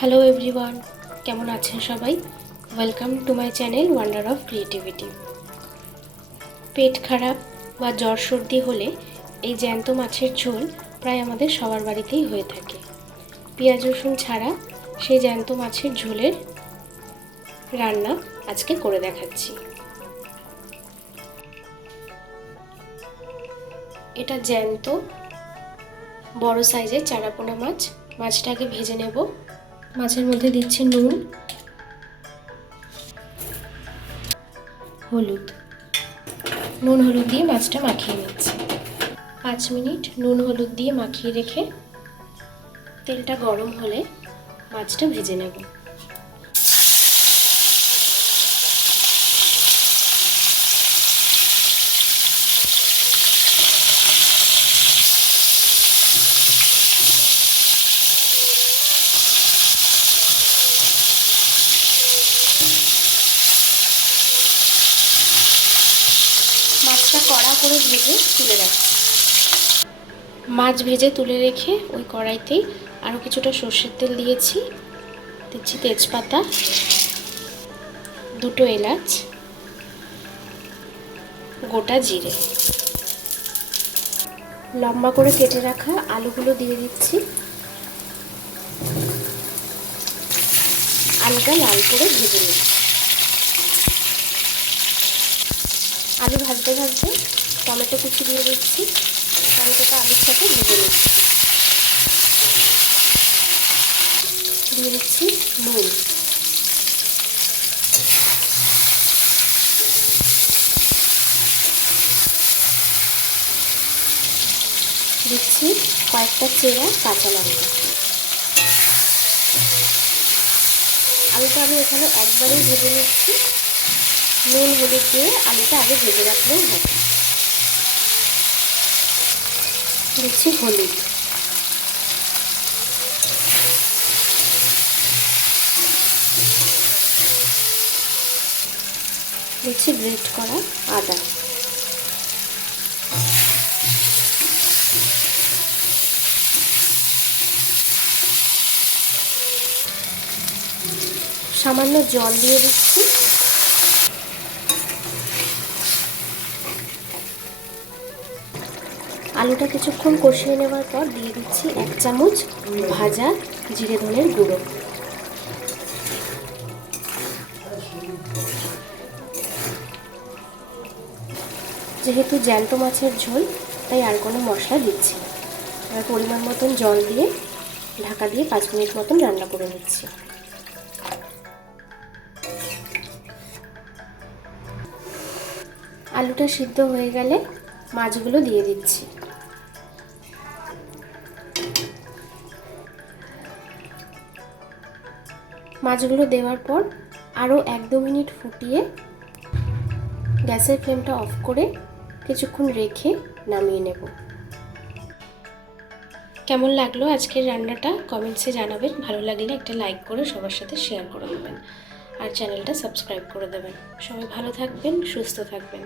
Hello everyone, কেমন আছেন সবাই? Welcome to my channel wonder of creativity. পেট খারাপ বা জ্বর সর্দি হলে এই জ্যান্ত মাছের ঝোল প্রায় আমাদের সবার বাড়িতেই হয়ে থাকে। পেঁয়াজ রসুন ছাড়া সেই জ্যান্ত মাছের ঝোলের রান্না আজকে করে দেখাচ্ছি। এটা জ্যান্ত বড় সাইজের চারাপোনা মাছ। মাছটাকে ভেজে নেব। মাছের মধ্যে দিচ্ছি নুন, হলুদ দিয়ে মাছটা মাখিয়ে নিচ্ছি। 5 মিনিট নুন হলুদ দিয়ে মাখিয়ে রেখে তেলটা গরম হলে মাছটা ভেজে নেব। মাছটা কড়া করে ভেজে তুলে রাখছি। মাছ ভেজে তুলে রেখে ওই কড়াইতেই আরও কিছুটা সর্ষের তেল দিচ্ছি তেজপাতা, 2 এলাচ, গোটা জিরে, লম্বা করে কেটে রাখা আলুগুলো দিয়ে দিচ্ছি। আলুটা লাল করে ভেজে নিচ্ছি। আলু ভাজতে ভাজতে টমেটো কুচি দিয়ে দিচ্ছি। টমেটোটা আলুর সাথে ভেজে নিচ্ছি। দিয়ে দিচ্ছি নুন, দিচ্ছি কয়েকটা চেরা কাঁচা লঙ্কা। আলুটা আমি এখানে একবারেই ভেজে নিচ্ছি। নুন হলুদ দিয়ে আলুটা আগে ভেজে রাখলেও হবে। দিচ্ছি হলুদ, দিচ্ছি গ্রেট করা আদা, সামান্য জল দিয়ে দিচ্ছি। আলুটা কিছুক্ষণ কষিয়ে নেওয়ার পর দিয়ে দিচ্ছি 1 চামচ ভাজা জিরে ধনের গুঁড়ো। যেহেতু জ্যান্ত মাছের ঝোল তাই আর কোনো মশলা দিচ্ছি না। আর পরিমাণ মতন জল দিয়ে ঢাকা দিয়ে 5 মিনিট মতন রান্না করে নিচ্ছি। আলুটা সিদ্ধ হয়ে গেলে মাছগুলো দিয়ে দিচ্ছি। মাছগুলো দেওয়ার পর আরও 1-2 মিনিট ফুটিয়ে গ্যাসের ফ্লেমটা অফ করে কিছুক্ষণ রেখে নামিয়ে নেব। কেমন লাগলো আজকের রান্নাটা কমেন্টসে জানাবেন। ভালো লাগলে একটা লাইক করে সবার সাথে শেয়ার করে দেবেন আর চ্যানেলটা সাবস্ক্রাইব করে দেবেন। সবাই ভালো থাকবেন, সুস্থ থাকবেন।